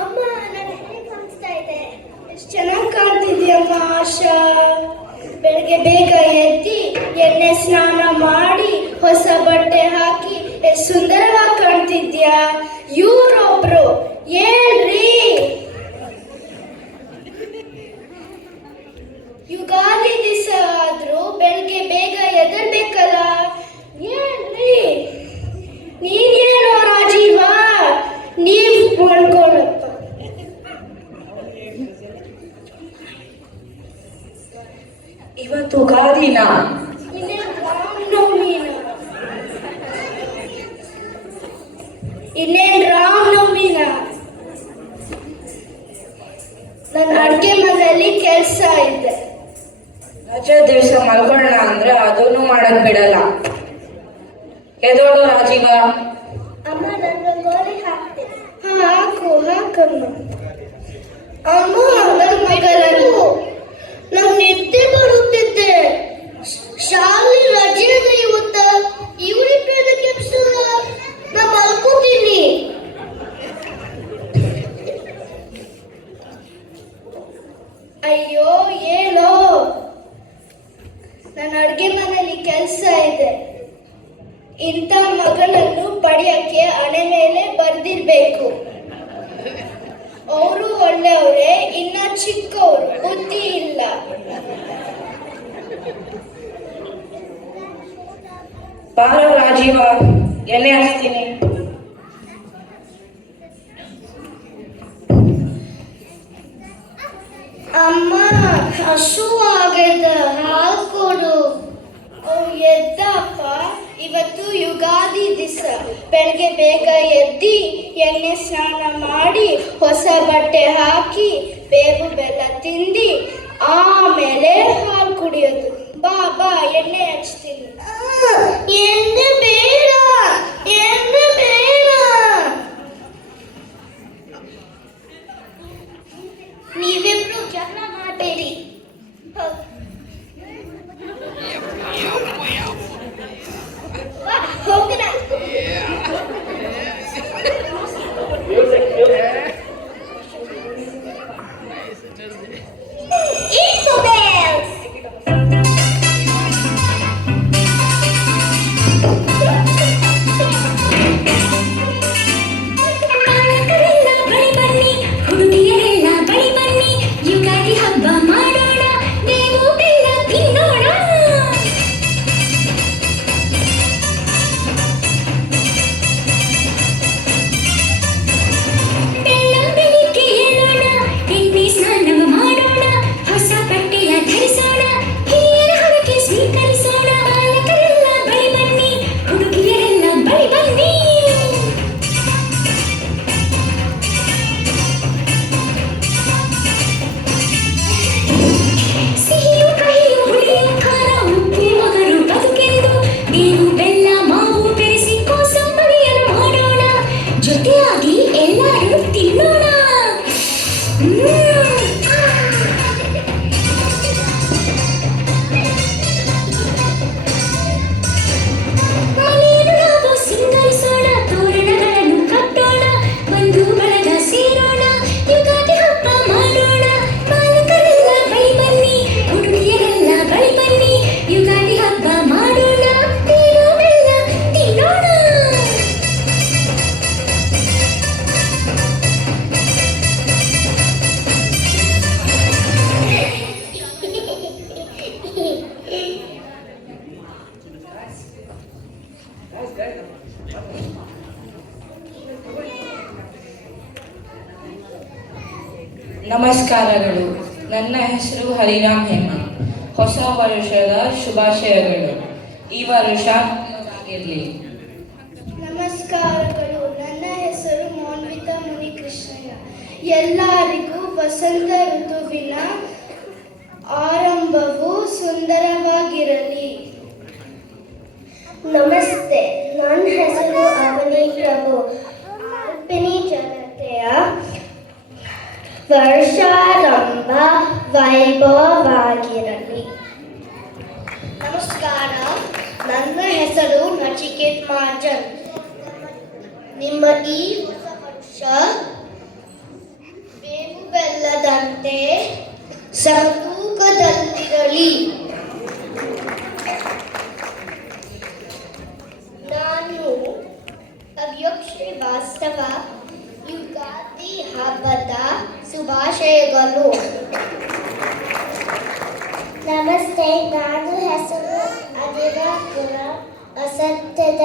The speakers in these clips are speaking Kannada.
ಅಮ್ಮ, ನಾನು ಹೇಗೆ ಕಾಣಿಸ್ತಾ ಇದೆ? ಎಷ್ಟು ಚೆನ್ನಾಗಿ ಕಾಣ್ತಿದ್ಯಮ್ಮ ಆಶಾ. ಬೆಳಗ್ಗೆ ಬೇಗ ಎದ್ದಿ ಎಣ್ಣೆ ಸ್ನಾನ ಮಾಡಿ ಹೊಸ ಬಟ್ಟೆ ಹಾಕಿ ಎಷ್ಟು ಸುಂದರವಾಗಿ ಕಾಣ್ತಿದ್ಯಾ. ಇವ್ರೊಬ್ರು ಹೇಳ್ರಿ, ಯುಗಾದಿ ದಿವಸ ಆದ್ರೂ ಬೆಳಗ್ಗೆ ಬೇಗ ಎದರ್ಬೇಕಲ್ಲ. ಹೇಳ್ರಿ, ನೀನೇನೋ ರಾಜೀವ, ನೀವ್ ಮಾಡ್ಕೊಳಪ್ಪ. ಇವತ್ತು ಗಾದಿನ ಇನ್ನೇನ್ ರಾಮನವಮಿನ. ನನ್ನ ಅಡ್ಗೆ ಮನೆಯಲ್ಲಿ ಕೆಲ್ಸ ಇದೆ. ರಜೆ ದಿವಸ ಮಲ್ಕೊಳ್ಳೋಣ ಅಂದ್ರೆ ಅದನ್ನು ಮಾಡಕ್ ಬಿಡಲ್ಲ. ಎದೋಳು ರಾಜೀವ. ಅಮ್ಮ, ನನ್ನ ರಂಗೋಲಿ ಹಾಕ್ತೀನಿ. ಹಾಕಮ್ಮ. ಅಮ್ಮ, ನನ್ನ ಮಗನನ್ನು ನಾನು ನಿದ್ದೆ ಬರುತ್ತಿದ್ದೆ. ಶಾಲೆ ರಜೆ ಇದೆ ಇವತ್ತ. ಇವರಿಬ್ಬರ ಕೆಲ್ಸ ನಾ ಮಲ್ಕೋತೀನಿ. ಅಯ್ಯೋ, ಏನೋ ನನ್ನ ಅಡ್ಗೆ ಮನೆಯಲ್ಲಿ ಕೆಲಸ ಇದೆ. ಇಂಥ ಮಗನನ್ನು ಪಡೆಯಕ್ಕೆ ಹಣೆ ಮೇಲೆ ಬರ್ದಿರ್ಬೇಕು. ಅವರು ಒಳ್ಳೆಯವರೇ, ಇನ್ನ ಚಿಕ್ಕವರು, ಬುದ್ಧಿ ಇಲ್ಲ. ಬಾರ ರಾಜೀವ, ಎಣ್ಣೆ ಹಚ್ತೀನಿ. ಅಮ್ಮ, ಹಸುವಾಗಿದೆ, ಹಾಲು ಕೊಡು. ಎದ್ದಪ್ಪ, ಇವತ್ತು ಯುಗಾದಿ ದಿವಸ. ಬೆಳಗ್ಗೆ ಬೇಗ ಎದ್ದಿ ಎಣ್ಣೆ ಸ್ನಾನ ಮಾಡಿ ಹೊಸ ಬಟ್ಟೆ ಹಾಕಿ ಬೇವು ಬೆಲ್ಲ ತಿಂದು ಆಮೇಲೆ ಹಾಲು ಕುಡಿಯೋದು. ಬಾ ಬಾ, ಎಣ್ಣೆ ಹಚ್ತೀನಿ. ಎಣ್ಣೆ ಬೇಡ, ಎಣ್ಣೆ ಬೇಡ. ನೀವಿಬ್ರು ಜಗಳ ಮಾಡಬೇಡಿ. ಹೋಗೋಣ. ನಮಸ್ಕಾರಗಳು. ನನ್ನ ಹೆಸರು ಹರಿರಾಮ್ ಹೇಮಂತ್. ಹೊಸ ವರ್ಷದ ಶುಭಾಶಯಗಳು. ಈ ವರ್ಷ ಇರಲಿ. ನಮಸ್ಕಾರಗಳು. ನನ್ನ ಹೆಸರು ಮೋನ್ವಿತಾ ಮುನಿಕೃಷ್ಣಯ್ಯ. ಎಲ್ಲರಿಗೂ ವಸಂತ ಋತುವಿನ ಆರಂಭವು ಸುಂದರವಾಗಿರಲಿ. ನಮಸ್ತೆ, ನನ್ನ ಹೆಸರು ಅವನಿ ಪ್ರಭು. ಅಲ್ಪಿನಿ ಜನತೆಯ ವರ್ಷಾರಂಭ ವೈಭವವಾಗಿರಲಿ. ನಮಸ್ಕಾರ, ನನ್ನ ಹೆಸರು ನಚಿಕೇತ್ ಮಾರ್ಜನ್. ನಿಮ್ಮ ಈ ಹೊಸ ಬೇವು ಬೆಲ್ಲದಂತೆ ಸಮತೂಕದಲ್ಲಿರಲಿ. ನಾನು ಅವ್ಯಕ್ಷ ವಾಸ್ತವ ಯುಗಾದಿ ಹಬ್ಬದ ಶುಭಾಶಯಗಳು. ನಮಸ್ತೆ, ನಾನು ಹೆಸರು ಅದಿರಾಪುರ ಅಸತ್ಯದ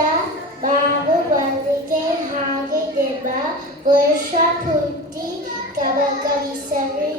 ಬಾಬು ಬಲಿಗೆ ಹಾಗೆ ದೆಬ್ಬ ವರ್ಷ ಪೂರ್ತಿ ಕವಕವಿಸಲಿ.